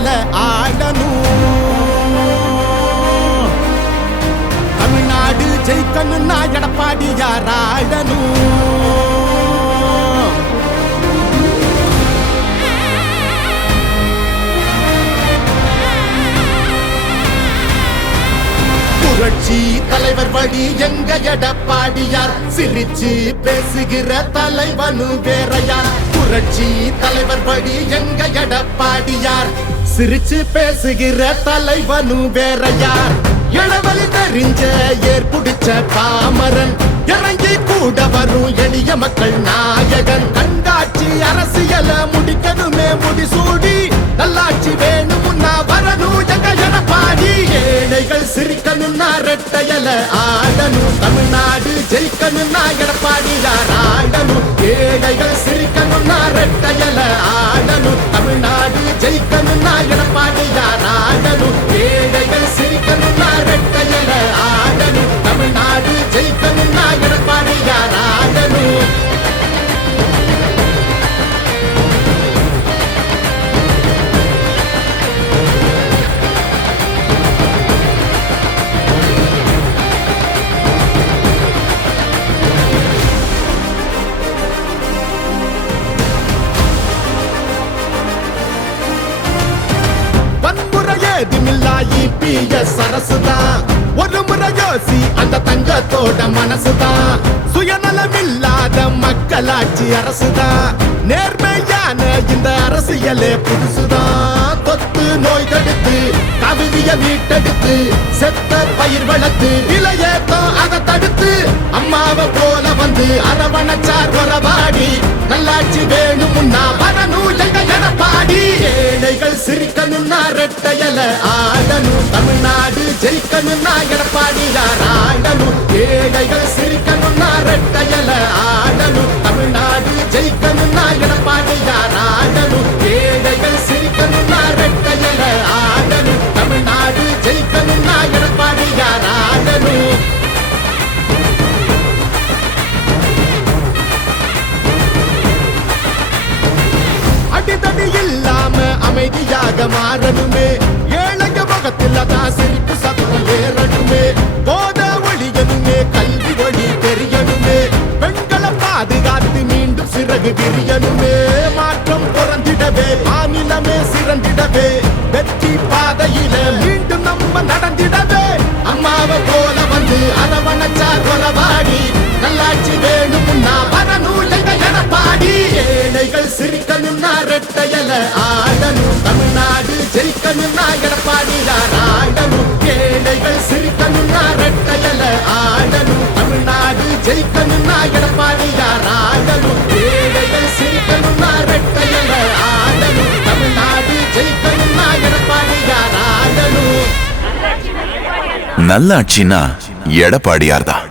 ரெட்டையல ஆடணும். தமிழ்நாடு ஜெயிக்கணும்னா எடப்பாடியார் ஆடணும். புரட்சி தலைவர் வழி எங்க எடப்பாடியார், சிரிச்சு பேசுகிற தலைவனு வேறையார். புரட்சி தலைவர் வழி எங்க எடப்பாடியார், சிரிச்சு பேசுகிற தலைவனு வேறையார். இளவலி தெரிஞ்ச ஏற்புடிச்ச பாமரன், இறங்கி கூட வரும் எளிய மக்கள் நாயகன். கண்காட்சி அரசியல முடிக்கணுமே முடிசூடி, நல்லாட்சி வேணும்னா வரணும் எங்க எடப்பாடி. ஏழைகள் சிரிக்கணும்னா ரெட்டையல ஆடணும். தமிழ்நாடு ஜெயிக்கணும்னா எடப்பாடியார் ஆடணும். ஏழைகள் சிரிக்கணும்னா ரெட்டையல ஆடணும். தமிழ்நாடு ஜெயிக்கணும்னா எடப்பாடியார் ஆடணும். ஏழைகள் சிரிக்கணும்னா ரெட்டையல ஆடணும். தமிழ்நாடு ஜெயிக்கணும்னா எடப்பாடியார் ஆடணும். சரசுதான் ஒரு முறை யோசி, அந்த தங்கத்தோட மனசுதான். சுயநலமில்லாத மக்களாட்சி அரசுதான். நேர்மையான இந்த அரசியலே புதுசுதான். தொத்து நோய் தடுத்து கவிதைய வீட்டெடுத்து, செத்த பயிர் வளர்த்து இளையேத்தம் அதை தடுத்து, அம்மாவை போல வந்து அரவணைச்சார் உறவாடி. நல்லாட்சி வேணும்னா வரணும் எங்க எடப்பாடி. ஏழைகள் சிரிக்கணும்னா ரெட்டையல ஆடணும். தமிழ்நாடு ஜெயிக்கணும்னா எடப்பாடியார் ஆடணும். ஏழைகள் சிரிக்கணும்னா ரெட்டையல ஆடணும். தமிழ்நாடு ஜெயிக்கணும்னா எடப்பாடியார் ஆடணும். ஏழைகள் சிரிக்கணும்னா ரெட்டையல ஆடணும். தமிழ்நாடு ஜெயிக்கணும்னா எடப்பாடியார் ஆடணும். அடிதடி இல்லாம அமைதியாக மாறணுமே, ஏழைய முகத்தில் தான் சிரிப்பு சத்தம் ஏறணுமே. போத ஒழியணுமே, கல்வி ஒளி தெரியணுமே, பெண்களை பாதுகாத்து மீண்டும் சிறகு விரியணுமே. மாற்றம் புறந்திடவே, மாநிலமே சிறந்திடவே, வெற்றி பாதையில மீண்டும் நம்ம நடந்திடவே. அம்மாவை போல வந்து அரவணைச்சார் உறவாடி. நல்லாட்சி வேணும்னா வரணும் எங்க எடப்பாடி. ஏழைகள் சிரிக்கணும்னா ரெட்டையல ஆடணும். தமிழ்நாடு ஜெயிக்கணும்னா எடப்பாடியார் ஆடணும். ஏழைகள் சிரிக்கணும்னா ரெட்டையல ஆடணும். தமிழ்நாடு ஜெயிக்கணும்னா எடப்பாடியார் ஆடணும். ஏழைகள் சிரிக்கணும்னா ரெட்டையல ஆடணும். தமிழ்நாடு ஜெயிக்கணும்னா எடப்பாடியார் ஆடணும். நல்லாட்சினா எடப்பாடியார் தான்.